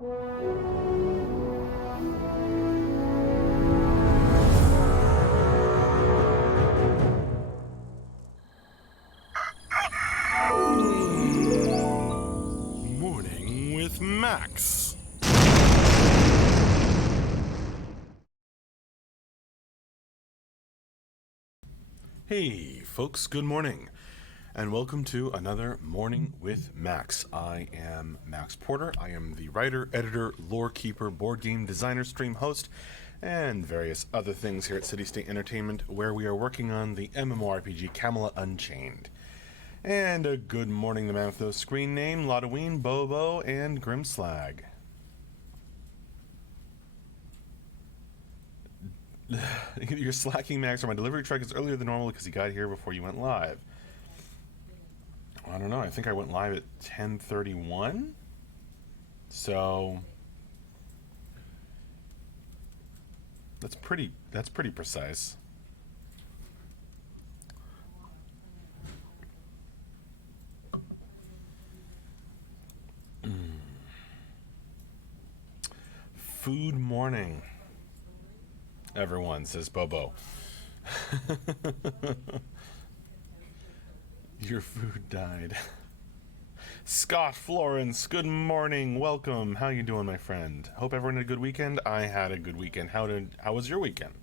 Morning with Max. Hey, folks, good morning, and welcome to another Morning with Max. I am Max Porter. I am the writer, editor, lore keeper, board game designer, stream host, and various other things here at City State Entertainment, where we are working on the MMORPG Camelot Unchained. And a good morning, the man with the screen name, Lodoween, Bobo, and Grimslag. You're slacking, Max, or my delivery truck is earlier than normal because he got here before you went live. I don't know. I think I went live at 10:31. So that's pretty precise. Food morning. Everyone, says Bobo. Your food died. Scott Florence, good morning. Welcome. How you doing, my friend? Hope everyone had a good weekend. I had a good weekend. How was your weekend?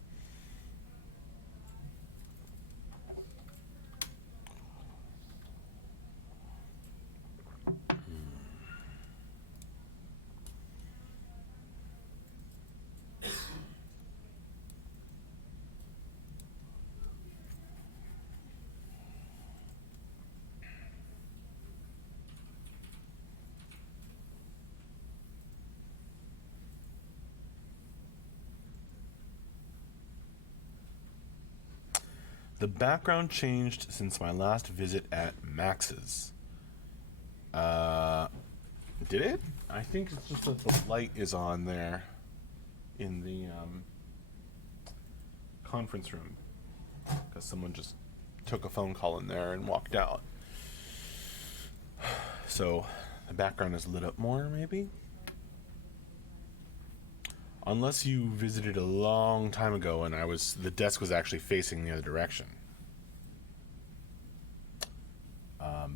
The background changed since my last visit at Max's. Did it? I think it's just that the light is on there in the conference room because someone just took a phone call in there and walked out. So the background is lit up more, maybe? Unless you visited a long time ago and the desk was actually facing the other direction.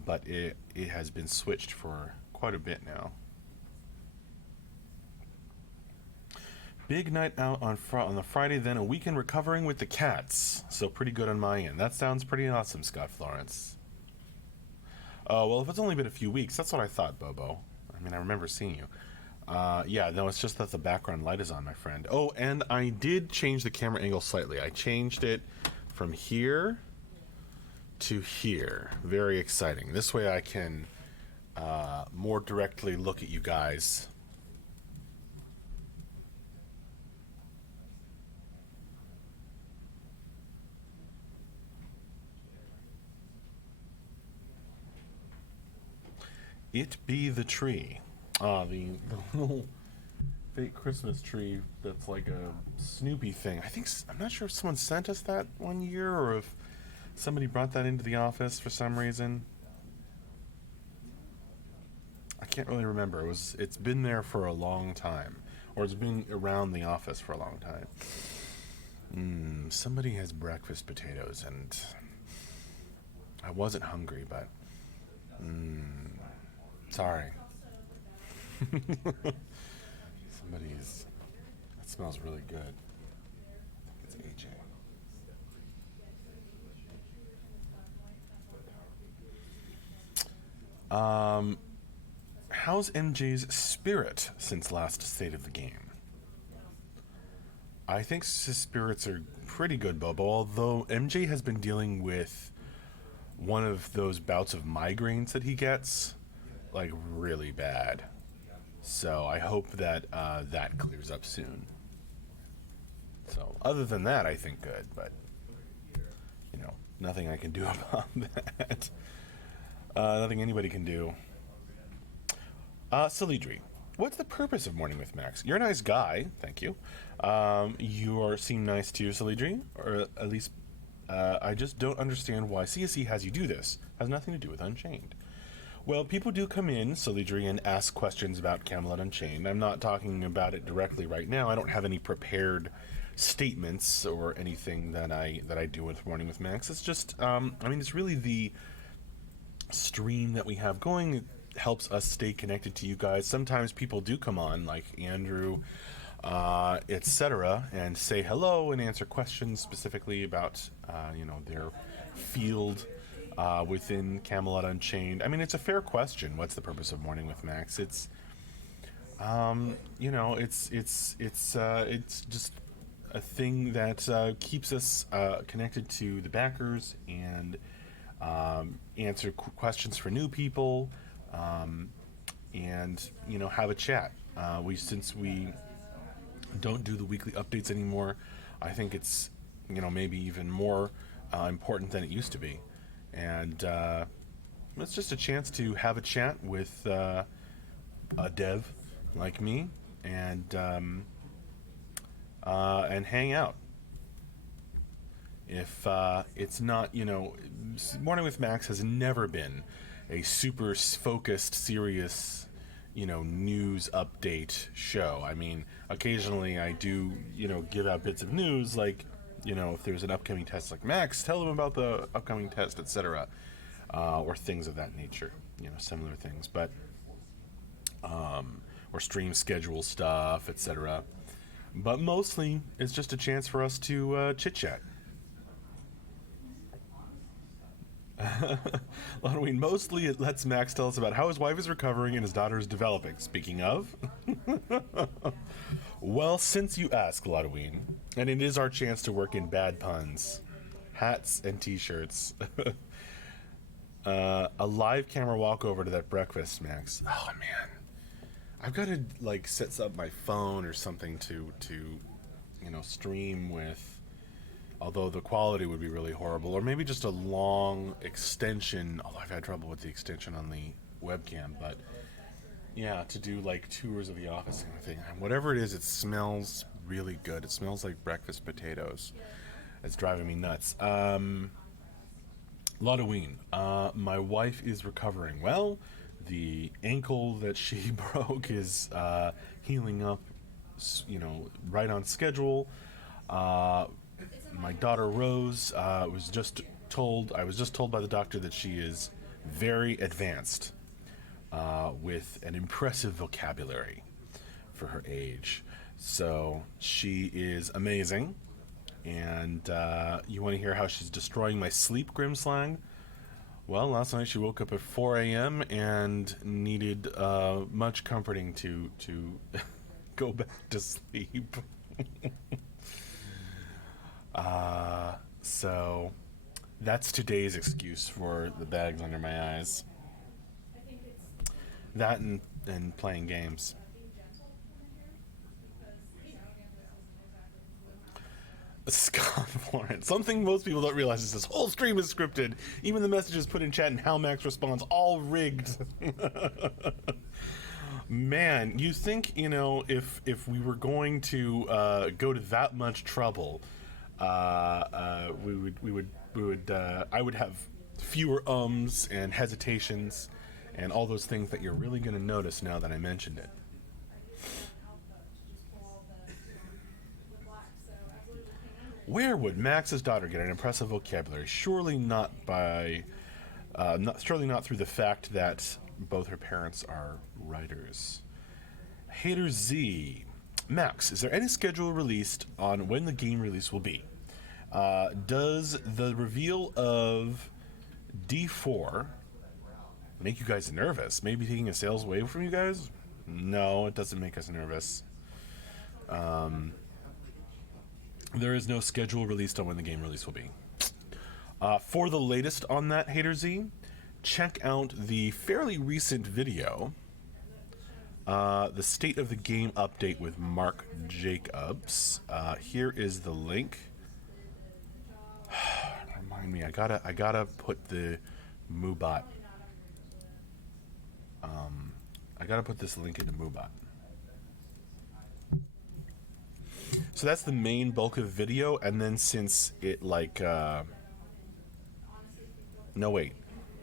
But it has been switched for quite a bit now. Big night out on the Friday, then a weekend recovering with the cats. So pretty good on my end. That sounds pretty awesome, Scott Florence. Oh, well, if it's only been a few weeks, that's what I thought, Bobo. I mean, I remember seeing you. Yeah, no, it's just that the background light is on, my friend. Oh, and I did change the camera angle slightly. I changed it from here to here. Very exciting. This way I can more directly look at you guys. It be the tree. The little fake Christmas tree that's like a Snoopy thing. I'm not sure if someone sent us that one year or if somebody brought that into the office for some reason. I can't really remember. It's been there for a long time, or it's been around the office for a long time. Somebody has breakfast potatoes, and I wasn't hungry, but sorry. Somebody's. That smells really good. It's AJ. How's MJ's spirit since last state of the game? I think his spirits are pretty good, Bobo, although MJ has been dealing with one of those bouts of migraines that he gets, like, really bad. So I hope that that clears up soon. So other than that, I think good, but, nothing I can do about that. Nothing anybody can do. Salidri, what's the purpose of Morning with Max? You're a nice guy, thank you. You seem nice too, Salidri, or at least I just don't understand why CSE has you do this. Has nothing to do with Unchained. Well, people do come in, Solidri, and ask questions about Camelot Unchained. I'm not talking about it directly right now. I don't have any prepared statements or anything that I do with Morning with Max. It's just, I mean, it's really the stream that we have going. It helps us stay connected to you guys. Sometimes people do come on, like Andrew, etc., and say hello and answer questions specifically about, their field within Camelot Unchained. I mean, it's a fair question. What's the purpose of Morning with Max? It's just a thing that keeps us connected to the backers and answer questions for new people, and have a chat. Since we don't do the weekly updates anymore, I think it's maybe even more important than it used to be, and it's just a chance to have a chat with a dev like me and hang out. If it's not, Morning with Max has never been a super focused, serious, news update show. I mean, occasionally I do, give out bits of news, like, if there's an upcoming test like Max, tell them about the upcoming test, etc., or things of that nature, similar things, but, or stream schedule stuff, etc. But mostly, it's just a chance for us to chit-chat. Halloween, mostly it lets Max tell us about how his wife is recovering and his daughter is developing. Speaking of, well, since you ask, Halloween, and it is our chance to work in bad puns, hats and t-shirts, a live camera walkover to that breakfast, Max. Oh man, I've got to set up my phone or something to stream with. Although the quality would be really horrible, or maybe just a long extension. Although I've had trouble with the extension on the webcam, but yeah, to do tours of the office kind of thing. And whatever it is, it smells really good. It smells like breakfast potatoes. It's driving me nuts. Halloween, my wife is recovering well. The ankle that she broke is healing up, right on schedule. My daughter Rose I was just told by the doctor that she is very advanced, with an impressive vocabulary for her age. So she is amazing. And you want to hear how she's destroying my sleep, Grimslang? Well, last night she woke up at 4 a.m. and needed much comforting to go back to sleep. So that's today's excuse for the bags under my eyes. That and playing games. Scott Florence. Something most people don't realize is this whole stream is scripted. Even the messages put in chat and how Max responds, all rigged. Man, you think, if we were going to go to that much trouble, I would have fewer ums and hesitations and all those things that you're really going to notice now that I mentioned it. Where would Max's daughter get an impressive vocabulary? Surely not through the fact that both her parents are writers. Hater Z. Max, is there any schedule released on when the game release will be? Does the reveal of D4 make you guys nervous? Maybe taking a sales away from you guys? No, it doesn't make us nervous. There is no schedule released on when the game release will be. For the latest on that, Hater Z, check out the fairly recent video, the State of the Game update with Mark Jacobs. Here is the link. Remind me, I gotta put the Moobot. I gotta put this link into Moobot. So that's the main bulk of the video, and then since it no wait,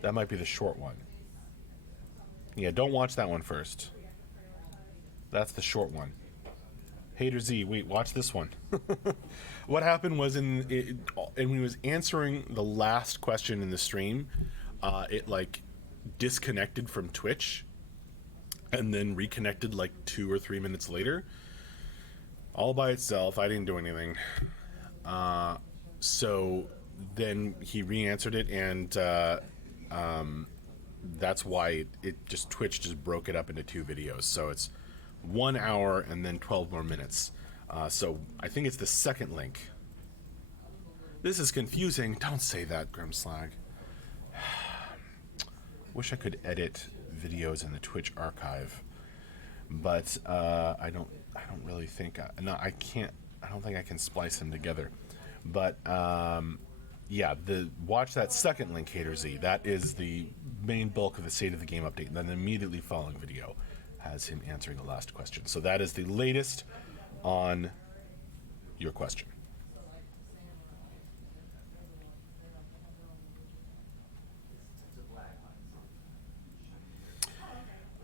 that might be the short one. Yeah, don't watch that one first. That's the short one. Hater Z, wait, watch this one. What happened was and when he was answering the last question in the stream, it like disconnected from Twitch and then reconnected like 2 or 3 minutes later, all by itself. I didn't do anything. So then he re-answered it, and that's why Twitch just broke it up into 2 videos. So it's 1 hour and then 12 more minutes. So I think it's the second link. This is confusing. Don't say that, Grimslag. Wish I could edit videos in the Twitch archive, but I don't really think I can't. I don't think I can splice them together. But yeah, watch that second link, Hater Z. That is the main bulk of the State of the Game update, and then the immediately following video has him answering the last question. So that is the latest on your question.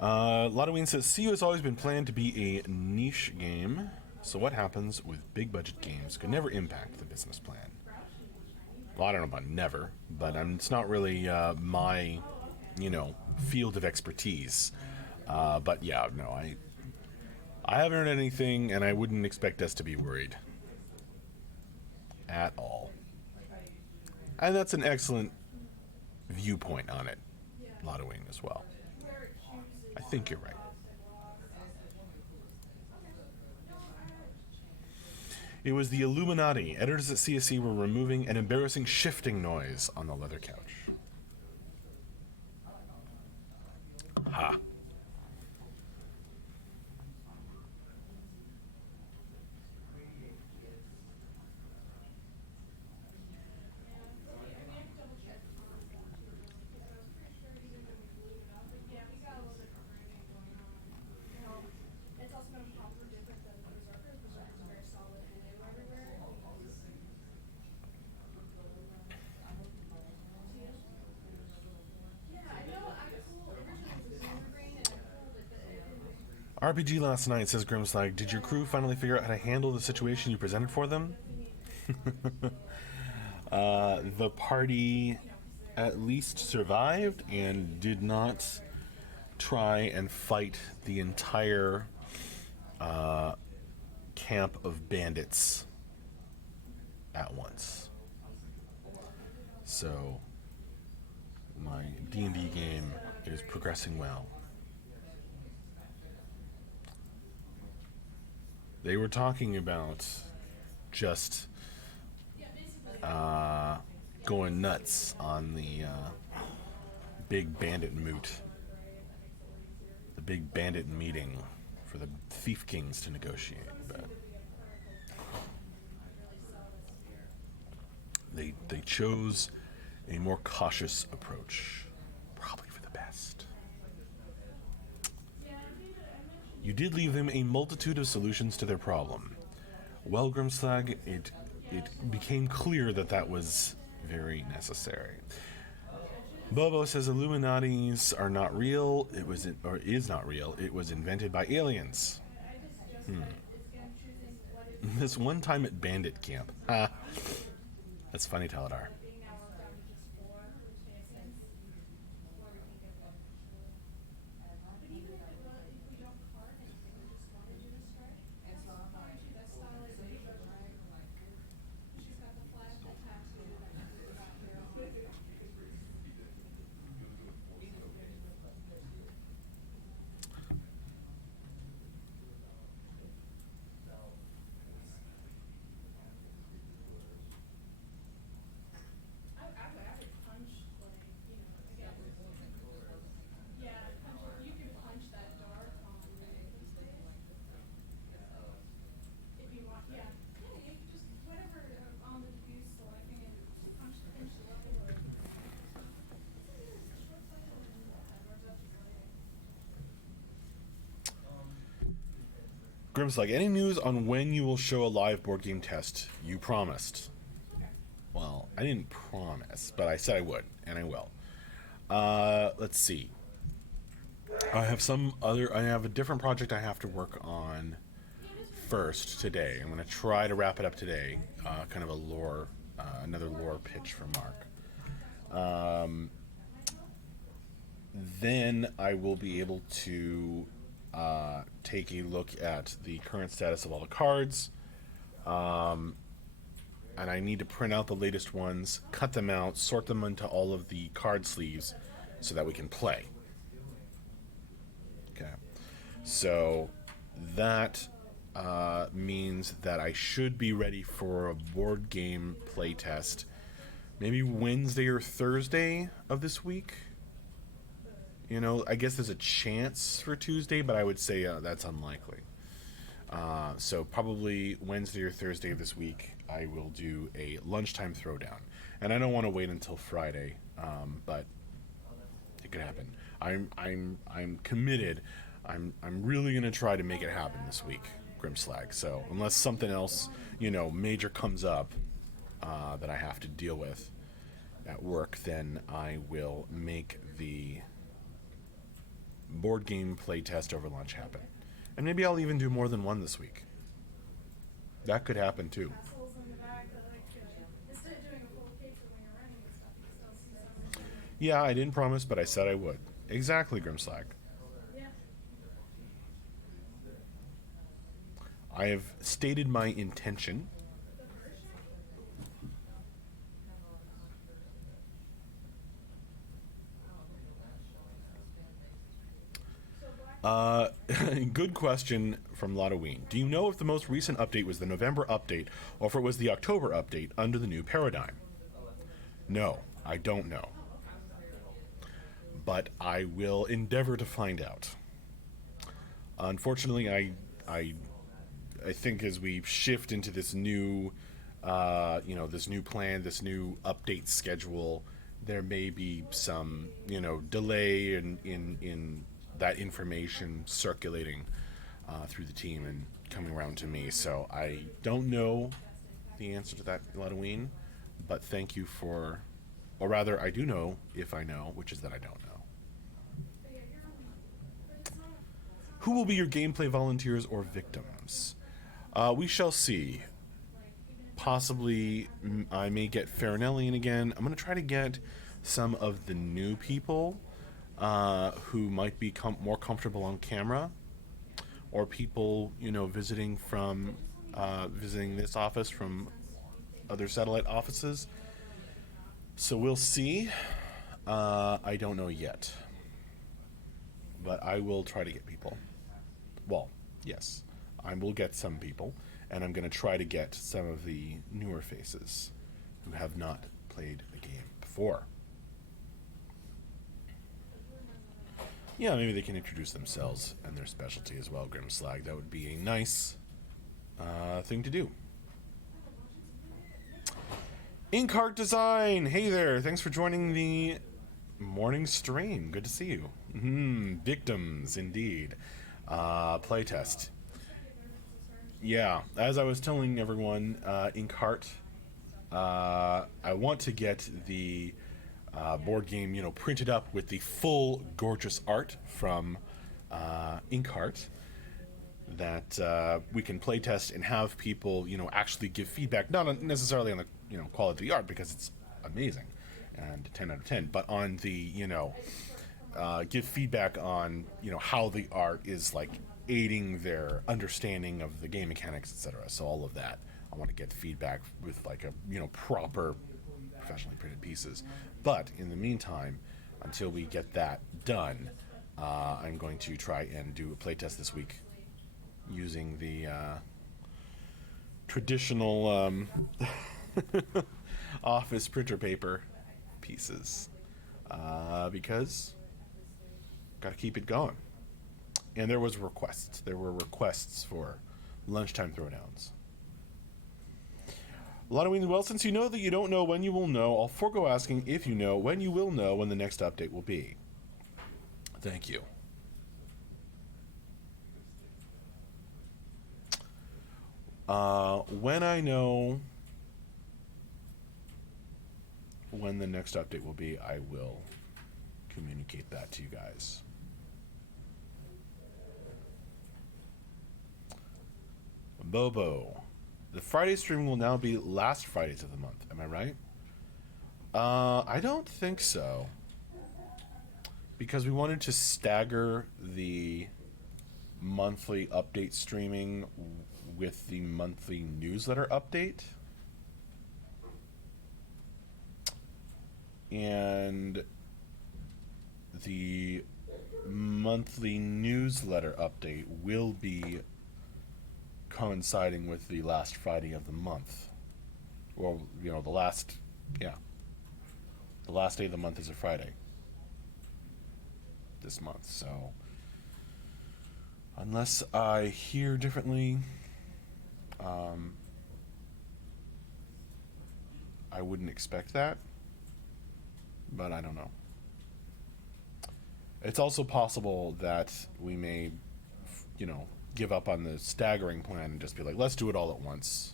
Lotoween says, CU has always been planned to be a niche game, so what happens with big budget games could never impact the business plan. Well, I don't know about never, but it's not really my, field of expertise. But yeah, no, I haven't heard anything, and I wouldn't expect us to be worried at all. And that's an excellent viewpoint on it, Lotowing as well. I think you're right. It was the Illuminati. Editors at CSC were removing an embarrassing shifting noise on the leather couch. Ha. RPG last night, says Grimslag. Did your crew finally figure out how to handle the situation you presented for them? The party at least survived and did not try and fight the entire camp of bandits at once. So my D&D game is progressing well. They were talking about just going nuts on the big bandit moot. The big bandit meeting for the Thief Kings to negotiate. But they chose a more cautious approach. Probably for the best. You did leave them a multitude of solutions to their problem. Well, Grimslag, it became clear that was very necessary. Bobo says Illuminatis are not real. Is not real. It was invented by aliens. This one time at Bandit Camp. That's funny, Taladar. Grimslag, any news on when you will show a live board game test? You promised. Well, I didn't promise, but I said I would, and I will. Let's see. I have a different project I have to work on first today. I'm going to try to wrap it up today. Kind of a lore, another lore pitch for Mark. Then I will be able to take a look at the current status of all the cards. And I need to print out the latest ones, cut them out, sort them into all of the card sleeves so that we can play. Okay. So that means that I should be ready for a board game playtest maybe Wednesday or Thursday of this week. You know, I guess there's a chance for Tuesday, but I would say that's unlikely. So probably Wednesday or Thursday of this week, I will do a lunchtime throwdown, and I don't want to wait until Friday, but it could happen. I'm committed. I'm really gonna try to make it happen this week, Grimslag. So unless something else, major comes up that I have to deal with at work, then I will make the board game playtest over lunch happen. And maybe I'll even do more than one this week. That could happen too. Yeah, I didn't promise, but I said I would. Exactly, Grimslag. I have stated my intention. Good question from Lotoween. Do you know if the most recent update was the November update or if it was the October update under the new paradigm? No, I don't know. But I will endeavor to find out. Unfortunately, I think as we shift into this new, this new plan, this new update schedule, there may be some, delay in that information circulating through the team and coming around to me. So I don't know the answer to that, Halloween, but thank you for, or rather, I do know if I know, which is that I don't know. Who will be your gameplay volunteers or victims? We shall see. Possibly, I may get Farinellian again. I'm going to try to get some of the new people who might be more comfortable on camera, or people visiting this office from other satellite offices. So we'll see. I don't know yet, but I will try to get people. Well, yes, I will get some people, and I'm going to try to get some of the newer faces who have not played the game before. Yeah, maybe they can introduce themselves and their specialty as well, Grimslag. That would be a nice thing to do. Inkheart Design! Hey there, thanks for joining the morning stream. Good to see you. Victims, indeed. Playtest. Yeah, as I was telling everyone, Inkheart, I want to get the board game, printed up with the full gorgeous art from Inkheart that we can playtest and have people, actually give feedback, not necessarily on the, quality of the art, because it's amazing and 10 out of 10, but on the, give feedback on, how the art is like aiding their understanding of the game mechanics, etc. So all of that, I want to get feedback with like a, proper professionally printed pieces. But in the meantime, until we get that done, I'm going to try and do a playtest this week using the traditional office printer paper pieces, because got to keep it going. And there were requests for lunchtime throwdowns. Lotoween, well, since you know that you don't know when you will know, I'll forego asking if you know when you will know when the next update will be. Thank you. When I know when the next update will be, I will communicate that to you guys. Bobo. The Friday streaming will now be last Fridays of the month. Am I right? I don't think so. Because we wanted to stagger the monthly update streaming with the monthly newsletter update. And the monthly newsletter update will be coinciding with the last Friday of the month. Well, you know, the last day of the month is a Friday this month. So unless I hear differently, I wouldn't expect that, but I don't know. It's also possible that we may, give up on the staggering plan and just be like, let's do it all at once.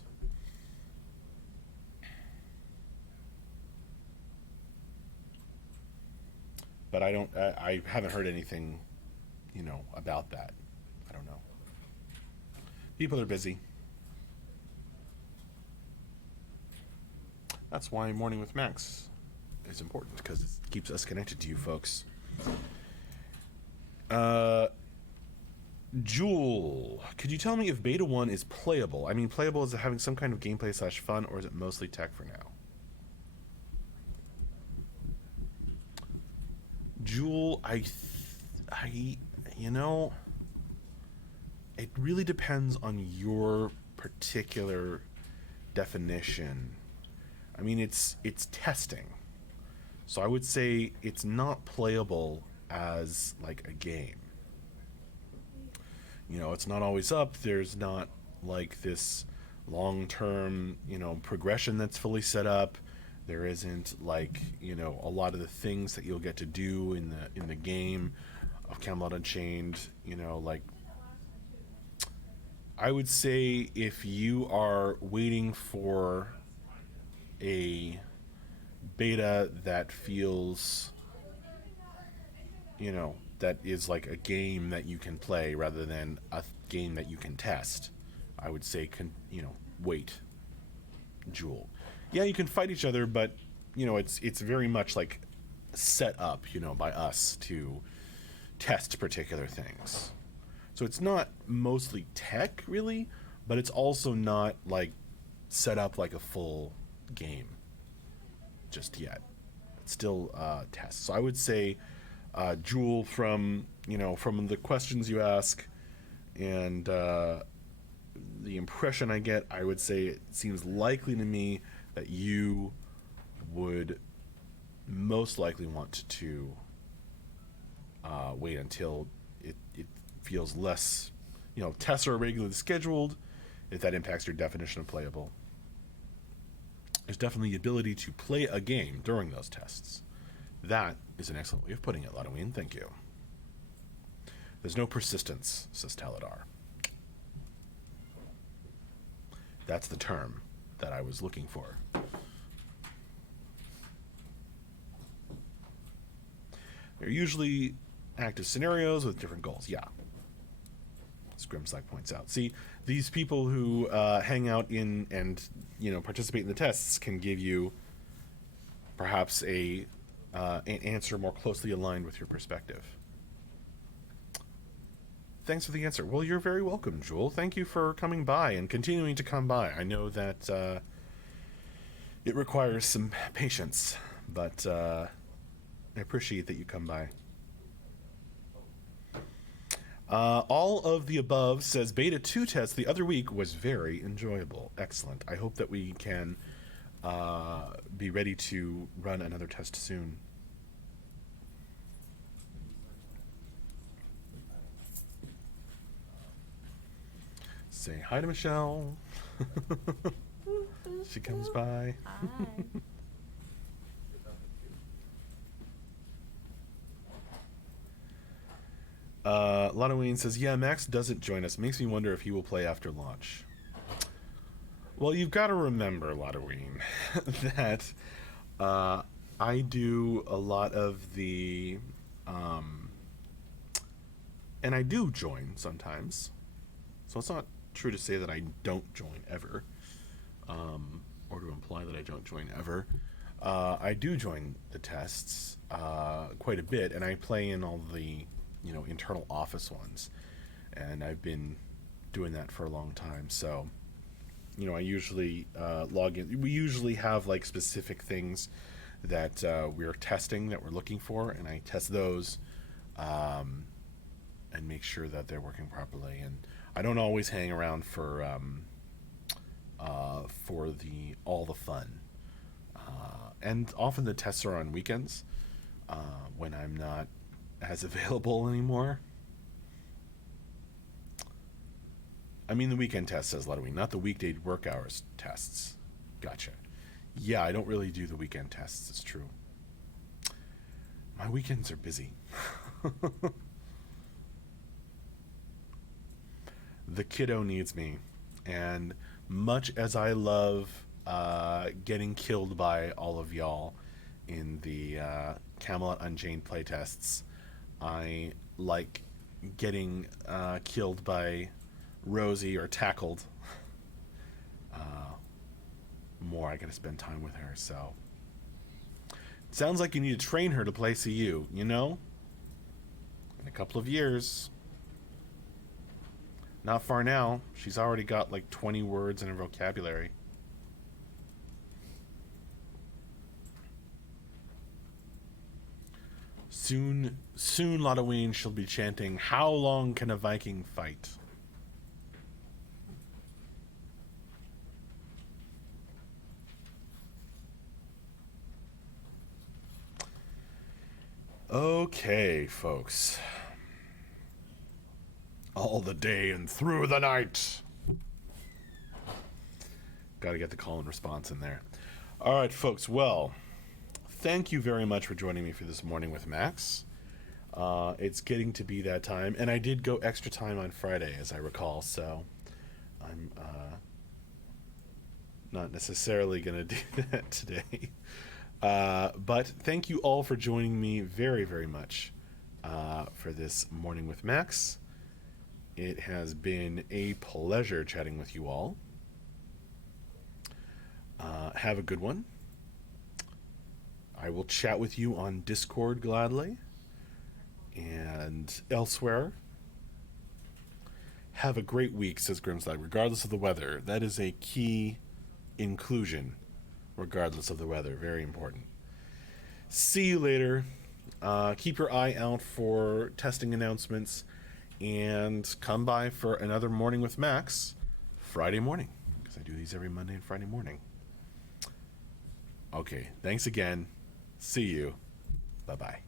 But I haven't heard anything, about that. I don't know. People are busy. That's why Morning with Max is important, because it keeps us connected to you folks. Jewel, could you tell me if Beta 1 is playable? I mean, playable is it having some kind of gameplay / fun, or is it mostly tech for now? Jewel, it really depends on your particular definition. I mean, it's testing. So I would say it's not playable as like a game. It's not always up. There's not like this long-term, progression that's fully set up. There isn't like, a lot of the things that you'll get to do in the game of Camelot Unchained, like I would say if you are waiting for a beta that feels, that is like a game that you can play rather than a game that you can test, I would say, wait, Jewel. Yeah, you can fight each other, but, it's very much like set up, by us to test particular things. So it's not mostly tech, really, but it's also not, like, set up like a full game just yet. It's still test. So I would say Jewel, from the questions you ask and the impression I get, I would say it seems likely to me that you would most likely want to wait until it feels less, tests are regularly scheduled, if that impacts your definition of playable. There's definitely the ability to play a game during those tests. That is an excellent way of putting it, Ladoween. Thank you. There's no persistence, says Taladar. That's the term that I was looking for. They're usually active scenarios with different goals. Yeah. As Grimslack points out. See, these people who hang out in and, participate in the tests can give you perhaps an answer more closely aligned with your perspective. Thanks for the answer. Well, you're very welcome, Jewel. Thank you for coming by and continuing to come by. I know that it requires some patience, but I appreciate that you come by. All of the above says Beta 2 test the other week was very enjoyable. Excellent. I hope that we can be ready to run another test soon. Say hi to Michelle. She comes by. Hi. Lanoween says, yeah, Max doesn't join us. Makes me wonder if he will play after launch. Well, you've got to remember, Ladoween, that I do a lot of the... and I do join sometimes. So it's not true to say that I don't join ever, or to imply that I don't join ever. I do join the tests quite a bit, and I play in all the, internal office ones, and I've been doing that for a long time. So, I usually log in. We usually have like specific things that we're testing that we're looking for, and I test those and make sure that they're working properly. And I don't always hang around for the all the fun. And often the tests are on weekends when I'm not as available anymore. I mean the weekend test, says Ludwig, not the weekday work hours tests. Gotcha. Yeah, I don't really do the weekend tests, it's true. My weekends are busy. The kiddo needs me. And much as I love getting killed by all of y'all in the Camelot Unchained playtests, I like getting killed by Rosie or tackled more. I gotta spend time with her, so it sounds like you need to train her to play CU, in a couple of years. Not far now. She's already got like 20 words in her vocabulary. Soon, Lotaween, she'll be chanting, "How long can a Viking fight?" Okay, folks. All the day and through the night. Got to get the call and response in there. All right, folks. Well, thank you very much for joining me for this morning with Max. It's getting to be that time, and I did go extra time on Friday, as I recall, so I'm not necessarily going to do that today. But thank you all for joining me very, very much for this morning with Max. It has been a pleasure chatting with you all. Have a good one. I will chat with you on Discord gladly and elsewhere. Have a great week, says Grimslag, regardless of the weather. That is a key inclusion, regardless of the weather. Very important. See you later. Keep your eye out for testing announcements, and come by for another Morning with Max Friday morning, because I do these every Monday and Friday morning. Okay, thanks again. See you. Bye-bye.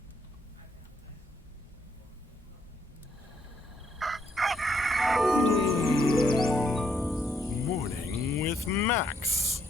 Morning with Max.